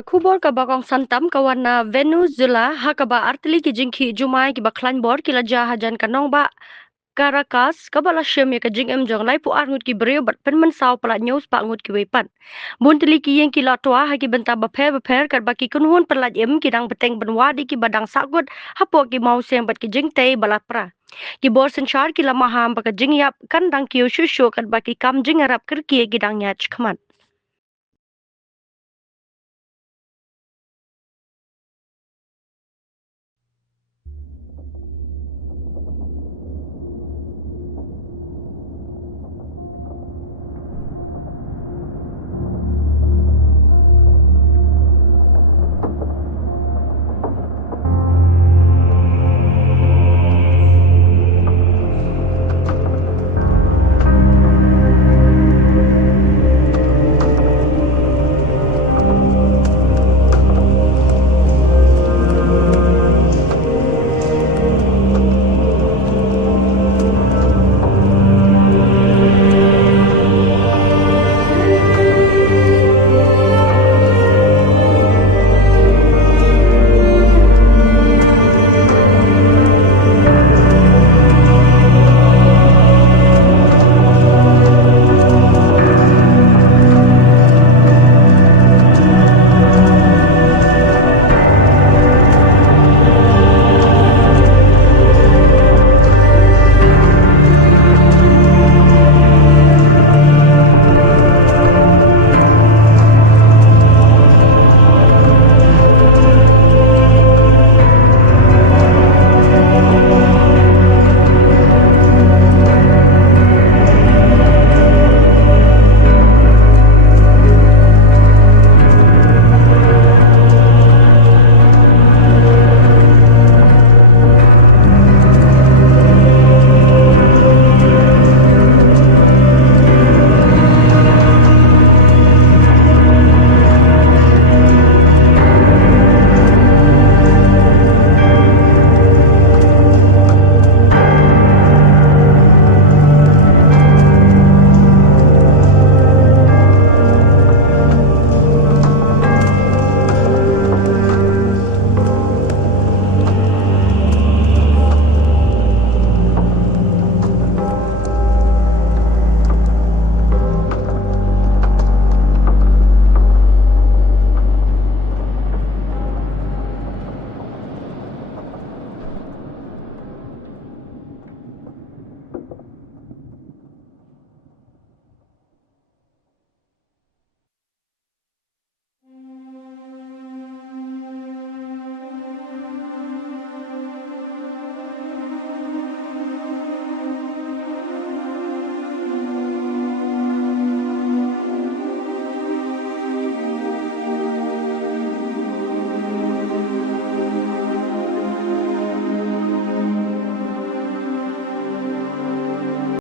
Khubor kaba kongsan tam kawan Venezuela kaba artylli ki Jingkhie Jumai ki khhlaiñ bor ki hajan nongbah Caracas kaba shim ya jingim jong lai puar ngut ki briew bat pynmynsaw Palat news pak ngut kiwei pan. Bun tylli ki ïing ki tua ki bynta bapher katba ki kynhun Palat ki dang bteng benwa di ki badang sahkut hapoh ki mawsiang bat ki jingte balapra. Ki bor senchar ki lamaham pak jingyap kan dang kiu shushu katba ki kam jingarap kerki ki dang nyach khamat.